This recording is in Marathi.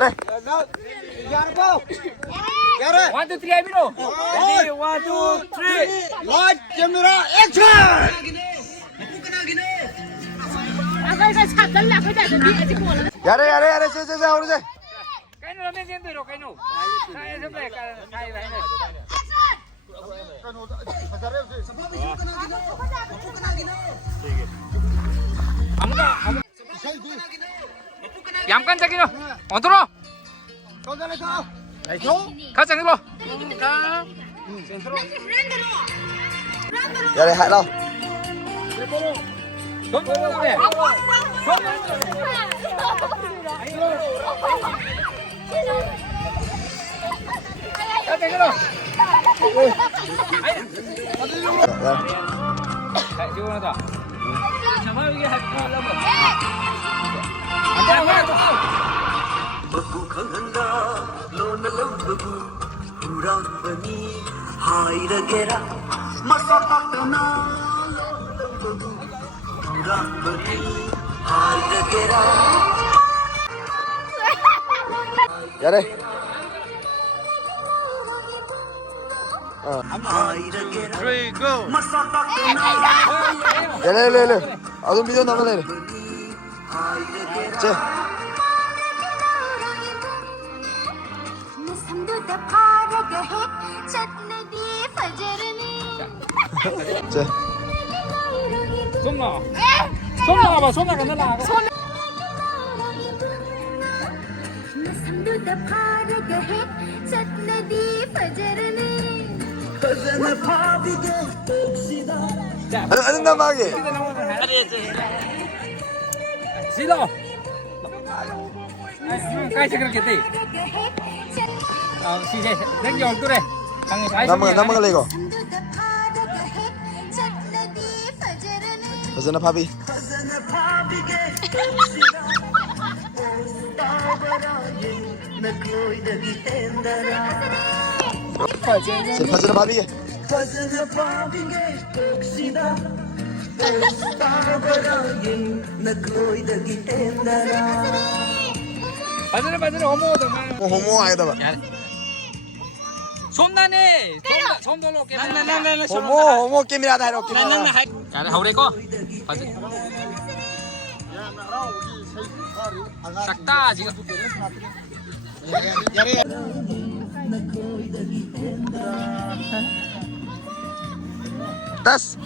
One, two, three, Amino. Ready, 1, 2, 3. Light, camera, action! यारे से और से Cái nó lên trên từ rồi cái nổ. Sai sắp về sai vậy này. 아무가 얌깐짝이노 어디로? 가자 이리로. यारे हाय लो 손 그래. 가자 이리로. 지원하자. 잡아 이게 할 거라고. बबू खंगंदा लोन लब बबू पूरा बनी हाय रगेरा मसा पटना बबू पूरा बनी हाय रगेरा यारे हाय रगेरा मसा पटना ले अजून video नका ले हाय रगेरा चे चे 손 나와. 손 나와봐. 손 나가 날라가. 손. 자, अजून ना मागे 지도. 까이지 그렇게 돼. 시제 냉기 얼굴에. 넘어가 이거 어제나 파비 어제나 파비 바지를 어머도 호모 아니다 봐 손나네. 손 돌로 깨. 호모 게임이라다 이렇게 자, 하우래 거. 바지. 싹다 지금. tas